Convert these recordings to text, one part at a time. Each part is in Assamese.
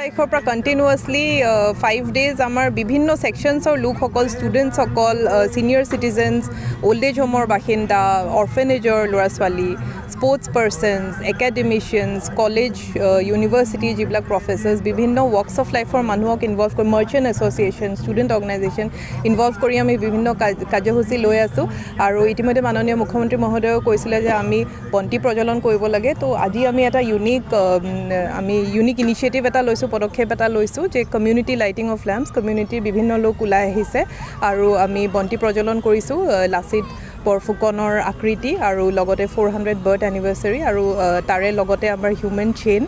তাৰিখৰ পৰা কণ্টিনিউৱাছলি 5 ডেজ আমাৰ বিভিন্ন ছেকশ্যনছৰ লোকসকল ষ্টুডেণ্টছসকল ছিনিয়ৰ চিটিজেনছ অল্ড এজ হোমৰ বাসিন্দা অৰ্ফেনেজৰ ল'ৰা ছোৱালী sports persons academicians college university যিবিলাক প্ৰফেচাৰ্ছ বিভিন্ন ৱৰ্কছ অফ লাইফৰ মানুহক ইনভল্ভ কৰি merchant association student organization involve কৰি আমি বিভিন্ন কাৰ্যসূচী লৈ আছোঁ আৰু ইতিমধ্যে মাননীয় মুখ্যমন্ত্ৰী মহোদয়েও কৈছিলে যে আমি বন্তি প্ৰজ্বলন কৰিব লাগে তো আজি আমি এটা ইউনিক ইনিচিয়েটিভ এটা লৈছোঁ পদক্ষেপ এটা লৈছোঁ যে কমিউনিটি লাইটিং অফ লেম্পছ কমিউনিটিৰ বিভিন্ন লোক ওলাই আহিছে আৰু আমি বন্তি প্ৰজ্বলন কৰিছোঁ লাচিত বৰফুকনৰ আকৃতি আৰু লগতে 400 বাৰ্থ এনিভাৰ্চাৰী আৰু তাৰে লগতে আমাৰ হিউমেন চেইন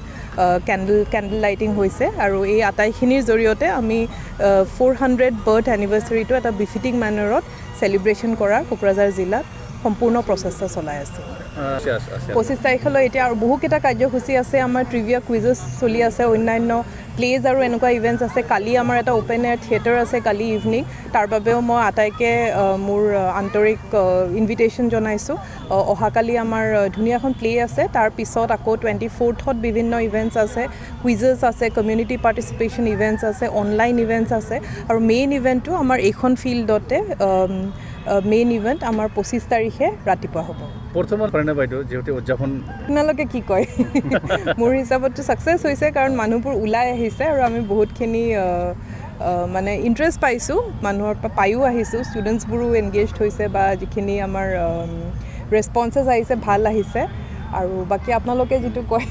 কেণ্ডেল লাইটিং হৈছে আৰু এই আটাইখিনিৰ জৰিয়তে আমি 400 বাৰ্থ এনিভাৰ্চাৰীটো এটা বিফিটিং মেনাৰত চেলিব্ৰেশ্যন কৰাৰ কোকৰাঝাৰ জিলাত সম্পূৰ্ণ প্ৰচেষ্টা চলাই আছে 25 তাৰিখলৈ এতিয়া আৰু বহুকেইটা কাৰ্যসূচী আছে আমাৰ ট্ৰিভিয়া কুইজেছ চলি আছে অন্যান্য প্লেজ আৰু এনেকুৱা ইভেণ্টছ আছে কালি আমাৰ এটা অ'পেন এয়াৰ থিয়েটাৰ আছে কালি ইভিনিং তাৰ বাবেও মই আটাইকে মোৰ আন্তৰিক ইনভিটেশ্যন জনাইছোঁ অহাকালি আমাৰ ধুনীয়া এখন প্লে আছে তাৰ পিছত আকৌ 24th বিভিন্ন ইভেণ্টছ আছে কুইজেছ আছে কমিউনিটি পাৰ্টিচিপেশ্যন ইভেণ্টছ আছে অনলাইন ইভেণ্টছ আছে আৰু মেইন ইভেণ্টটো আমাৰ এইখন ফিল্ডতে মেইন ইভেণ্ট আমাৰ 25 তাৰিখে ৰাতিপুৱা হ'ব প্ৰথমত কাৰণে বাইদেউ যেহেতু উদযাপন আপোনালোকে কি কয় মোৰ হিচাপততো ছাকচেছ হৈছে কাৰণ মানুহবোৰ ওলাই আহিছে আৰু আমি বহুতখিনি মানে ইণ্টাৰেষ্ট পাইছোঁ মানুহৰ পৰা পায়ো আহিছোঁ ষ্টুডেণ্টছবোৰো এনগেজড হৈছে বা যিখিনি আমাৰ ৰেছপন্সেছ আহিছে ভাল আহিছে আৰু বাকী আপোনালোকে যিটো কয়